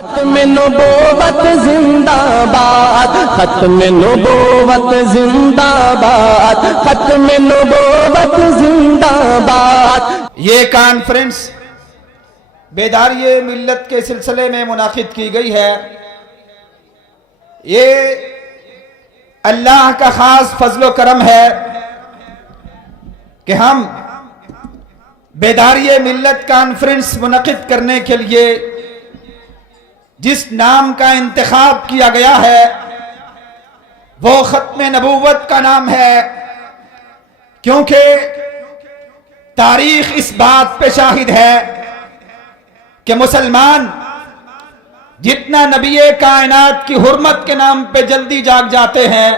ختم نبوت زندہ باد، ختم نبوت زندہ باد، ختم نبوت زندہ باد۔ یہ کانفرنس بیداری ملت کے سلسلے میں منعقد کی گئی ہے۔ یہ اللہ کا خاص فضل و کرم ہے کہ ہم بیداری ملت کانفرنس منعقد کرنے کے لیے جس نام کا انتخاب کیا گیا ہے وہ ختم نبوت کا نام ہے، کیونکہ تاریخ اس بات پہ شاہد ہے کہ مسلمان جتنا نبی کائنات کی حرمت کے نام پہ جلدی جاگ جاتے ہیں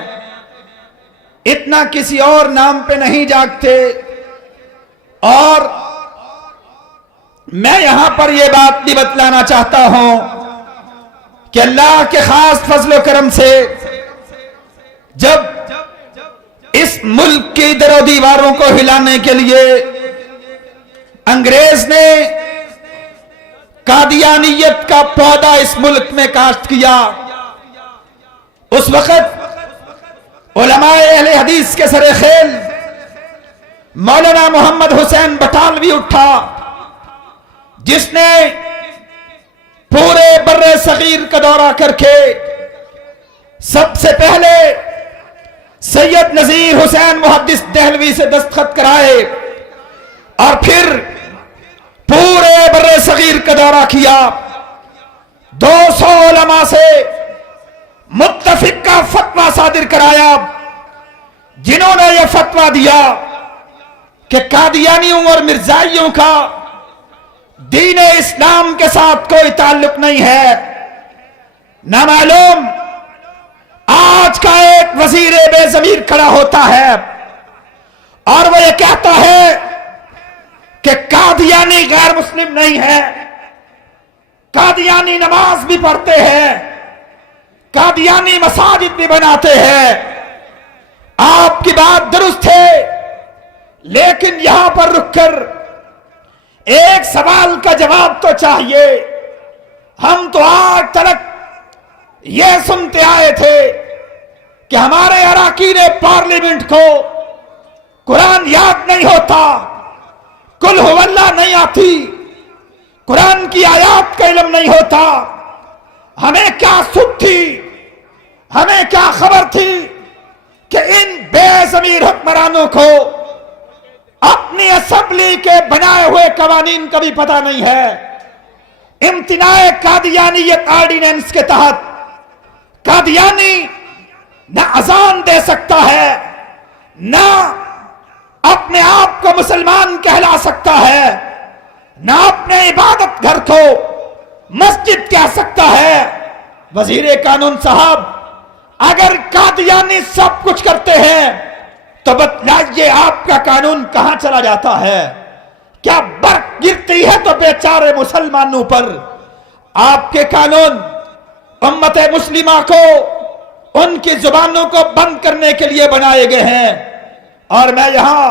اتنا کسی اور نام پہ نہیں جاگتے۔ اور میں یہاں پر یہ بات بھی بتلانا چاہتا ہوں کہ اللہ کے خاص فضل و کرم سے جب اس ملک کی در و دیواروں کو ہلانے کے لیے انگریز نے قادیانیت کا پودا اس ملک میں کاشت کیا، اس وقت علماء اہل حدیث کے سر خیل مولانا محمد حسین بٹالوی اٹھا، جس نے پورے بر صغیر کا دورہ کر کے سب سے پہلے سید نذیر حسین محدث دہلوی سے دستخط کرائے اور پھر پورے بر صغیر کا دورہ کیا، 200 علماء سے متفق کا فتویٰ صادر کرایا، جنہوں نے یہ فتویٰ دیا کہ قادیانیوں اور مرزائیوں کا دین اسلام کے ساتھ کوئی تعلق نہیں ہے۔ نامعلوم آج کا ایک وزیر بے ضمیر کھڑا ہوتا ہے اور وہ یہ کہتا ہے کہ قادیانی غیر مسلم نہیں ہے، قادیانی نماز بھی پڑھتے ہیں، قادیانی مساجد بھی بناتے ہیں۔ آپ کی بات درست ہے، لیکن یہاں پر رک کر ایک سوال کا جواب تو چاہیے۔ ہم تو آج تک یہ سنتے آئے تھے کہ ہمارے اراکین پارلیمنٹ کو قرآن یاد نہیں ہوتا، قل ہو اللہ نہیں آتی، قرآن کی آیات کا علم نہیں ہوتا۔ ہمیں کیا سود تھی، ہمیں کیا خبر تھی کہ ان بے ضمیر حکمرانوں کو اپنی اسمبلی کے بنائے ہوئے قوانین کا بھی پتہ نہیں ہے۔ امتناع قادیانیت آرڈیننس کے تحت قادیانی نہ اذان دے سکتا ہے، نہ اپنے آپ کو مسلمان کہلا سکتا ہے، نہ اپنے عبادت گھر کو مسجد کہہ سکتا ہے۔ وزیر قانون صاحب، اگر قادیانی سب کچھ کرتے ہیں تو بتلائیے آپ کا قانون کہاں چلا جاتا ہے؟ کیا برق گرتی ہے تو بیچارے مسلمانوں پر؟ آپ کے قانون امت مسلمہ کو ان کی زبانوں کو بند کرنے کے لیے بنائے گئے ہیں۔ اور میں یہاں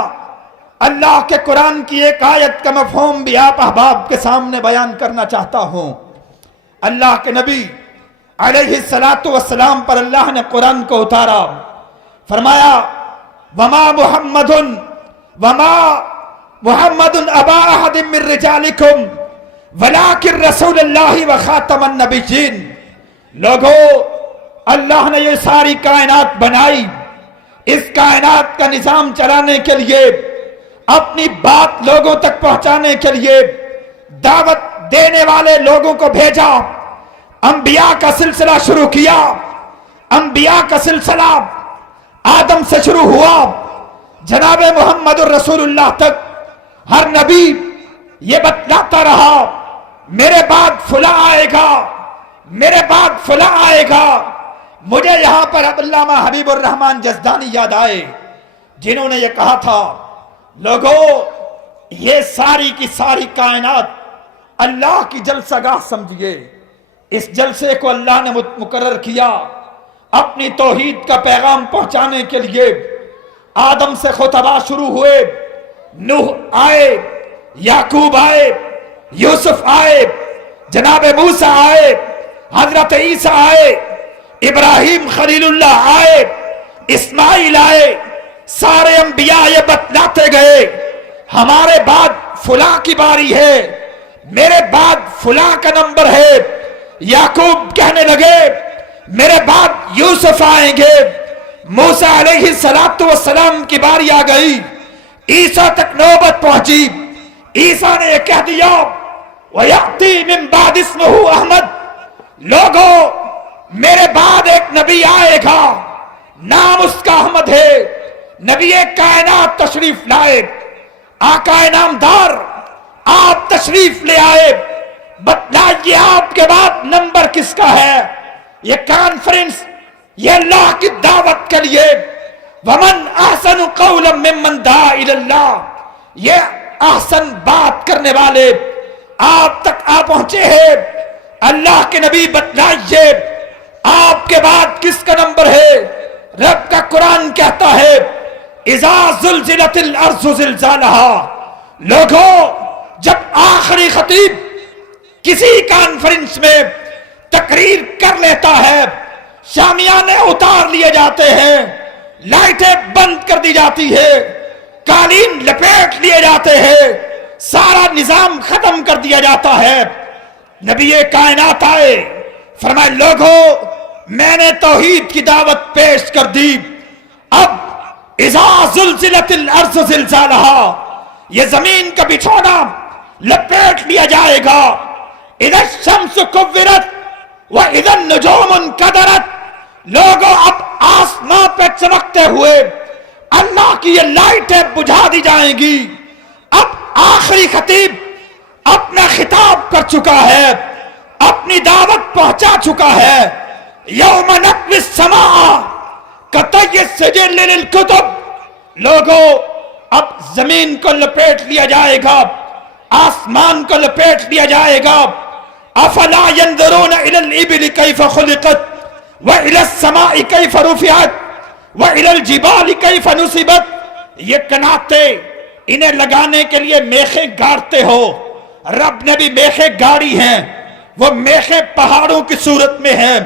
اللہ کے قرآن کی ایک آیت کا مفہوم بھی آپ احباب کے سامنے بیان کرنا چاہتا ہوں۔ اللہ کے نبی علیہ السلام پر اللہ نے قرآن کو اتارا، فرمایا وما محمد ابا احد من رجالکم ولکن رسول اللہ وخاتم النبیین۔ لوگو، اللہ نے یہ ساری کائنات بنائی، اس کائنات کا نظام چلانے کے لیے، اپنی بات لوگوں تک پہنچانے کے لیے، دعوت دینے والے لوگوں کو بھیجا، انبیاء کا سلسلہ شروع کیا۔ انبیاء کا سلسلہ آدم سے شروع ہوا، جناب محمد الرسول اللہ تک ہر نبی یہ بتلاتا رہا میرے بعد فلاں آئے گا، میرے بعد فلاں آئے گا۔ مجھے یہاں پر علامہ حبیب الرحمن جزدانی یاد آئے، جنہوں نے یہ کہا تھا لوگو، یہ ساری کی ساری کائنات اللہ کی جلسہ گاہ سمجھیے۔ اس جلسے کو اللہ نے مقرر کیا اپنی توحید کا پیغام پہنچانے کے لیے۔ آدم سے خطبہ شروع ہوئے، نوح آئے، یعقوب آئے، یوسف آئے، جناب موسیٰ آئے، حضرت عیسیٰ آئے، ابراہیم خلیل اللہ آئے، اسماعیل آئے، سارے انبیاء یہ بتلاتے گئے ہمارے بعد فلاں کی باری ہے، میرے بعد فلاں کا نمبر ہے۔ یعقوب کہنے لگے میرے بعد یوسف آئیں گے، موسیٰ علیہ السلام کی باری آ گئی، عیسیٰ تک نوبت پہنچی، عیسیٰ نے یہ کہہ دیا وَيَأْتِي مِن بَعْدِ اسْمُهُ احمد، لوگو میرے بعد ایک نبی آئے گا، نام اس کا احمد ہے، نبی کائنات تشریف لائے، آقا نامدار آپ تشریف لے آئے، بتلائیے آپ کے بعد نمبر کس کا ہے۔ یہ کانفرنس یہ اللہ کی دعوت کے لیے، وَمَنْ أَحْسَنُ قَوْلًا مِّمَّنْ دَعَا إِلَى اللَّهِ، یہ احسن بات کرنے والے آپ تک آ پہنچے ہیں۔ اللہ کے نبی بتلائیے آپ کے بعد کس کا نمبر ہے۔ رب کا قرآن کہتا ہے اذا زلزلت الارض زلزالها، لوگوں جب آخری خطیب کسی کانفرنس میں تقریر کر لیتا ہے، شامیانے اتار لیے جاتے ہیں، لائٹیں بند کر دی جاتی ہے، قالین لپیٹ لیے جاتے ہیں، سارا نظام ختم کر دیا جاتا ہے، نبی کائنات آئے، فرمائے لوگوں میں نے توحید کی دعوت پیش کر دی، اب اذا زلزلت الارض زلزالها، یہ زمین کا بچھونا لپیٹ لیا جائے گا، اذا الشمس کورت واذا النجوم انکدرت، لوگوں اب آسمان پہ چمکتے ہوئے اللہ کی یہ لائٹیں بجھا دی جائیں گی۔ اب آخری خطیب اپنا خطاب کر چکا ہے، اپنی دعوت پہنچا چکا ہے، یوم نطوی السماء کطی السجل للکتب، لوگوں اب زمین کو لپیٹ لیا جائے گا، آسمان کو لپیٹ لیا جائے گا۔ افلا ينظرون الى الابل كيف خلقت والى السماء كيف رفعت والى الجبال كيف نصبت، یہ کناتے انہیں لگانے کے لیے میخیں گاڑتے ہو، رب نے بھی میخیں گاڑی ہیں، وہ میخیں پہاڑوں کی صورت میں ہیں۔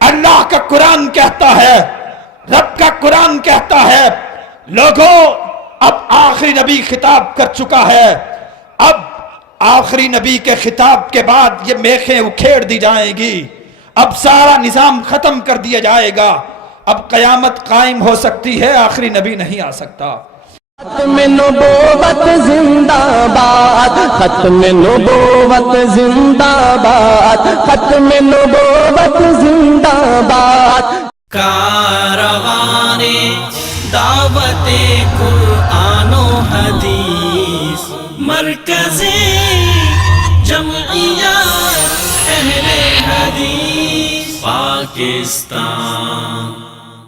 اللہ کا قرآن کہتا ہے، رب کا قرآن کہتا ہے لوگوں اب آخری نبی خطاب کر چکا ہے، اب آخری نبی کے خطاب کے بعد یہ میخیں اکھیڑ دی جائیں گی، اب سارا نظام ختم کر دیا جائے گا، اب قیامت قائم ہو سکتی ہے، آخری نبی نہیں آ سکتا۔ ختم نبوت زندہ باد، ختم نبوت زندہ باد، ختم نبوت زندہ باد۔ کاروان دعوت قرآن و حدیث، مرکز جمعیت اہل حدیث پاکستان۔